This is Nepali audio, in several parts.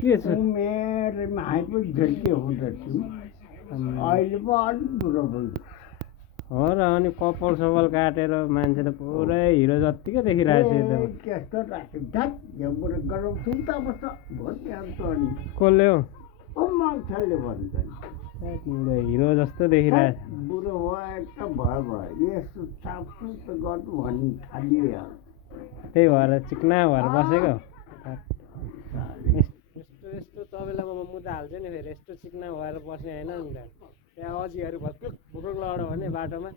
के छ उमेरमा आएपछि झर्के हुँदछु अहिले पो अलिक बुढो भयो हो र अनि कपाल सपाल काटेर मान्छे त पुरै हिरो जत्तिकै देखिरहेको छ एकदम त्यस्तो राख्यो झ्याट यो बुढो गरौँ सुन्ता बस्छ भोलि आउँछ अनि कसले हो मान्छेले भन्छ नि हिरो जस्तो देखिरहेको बुढो भयो त भयो यस्तो साफसुफ त गर्नु भन्ने थालिहाल्छ त्यही भएर चिक्ना भएर बसेको यस्तो यस्तो तपाईँलाई म मुद्दा हाल्छु नि फेरि यस्तो चिक्ना भएर बस्ने होइन नि त त्यहाँ अजिहरू भक्कुक भुकुक लड्यो भने बाटोमा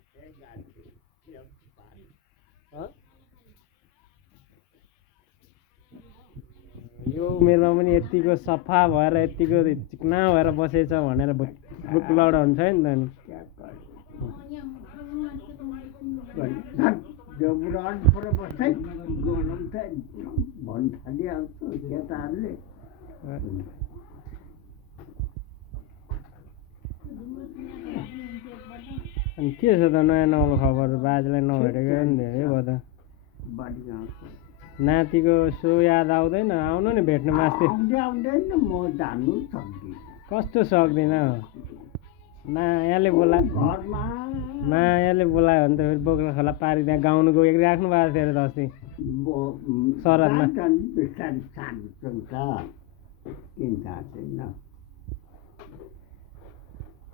यो उमेरमा पनि यतिको सफा भएर यतिको चिक्ना भएर बसेछ भनेर भुक लड्यो हुन्छ नि त नि बुढो अलिक पर बस्छ गरौँ त भन्नु थालिहाल्छ केटाहरूले अनि के छ त नयाँ नौलो खबर बाजेलाई नभेटेको नि धेरै भयो त नातिको सो याद आउँदैन आउनु नि भेट्नु मास्ति आउँदैन म जानु सक्दिनँ कस्तो सक्दिनँ मायाले बोला मायाले बोलायो भने त फेरि बोक्रा खोला पारी त्यहाँ गाउनु गइराख्नु भएको थियो अरे त अस्ति शरदमा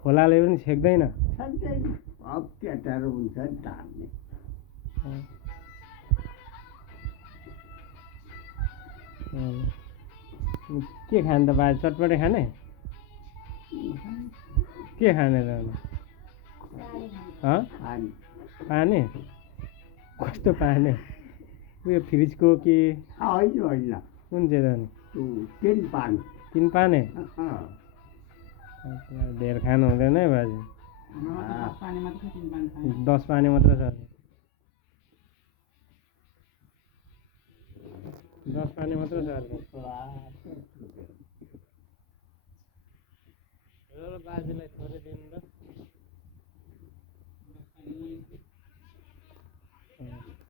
खोलाले पनि छेक्दैन केटाहरू हुन्छ धान्ने के खाने त बाजे चटपटे खाने के खाने त पानी कस्तो पानी उयो फ्रिजको कि होइन होइन कुन चाहिँ त तिन पाने धेर खानु हुँदैन है बाजे 10 पानी मात्र छ 10 पानी मात्र छ बाजेलाई थोरै दिनु र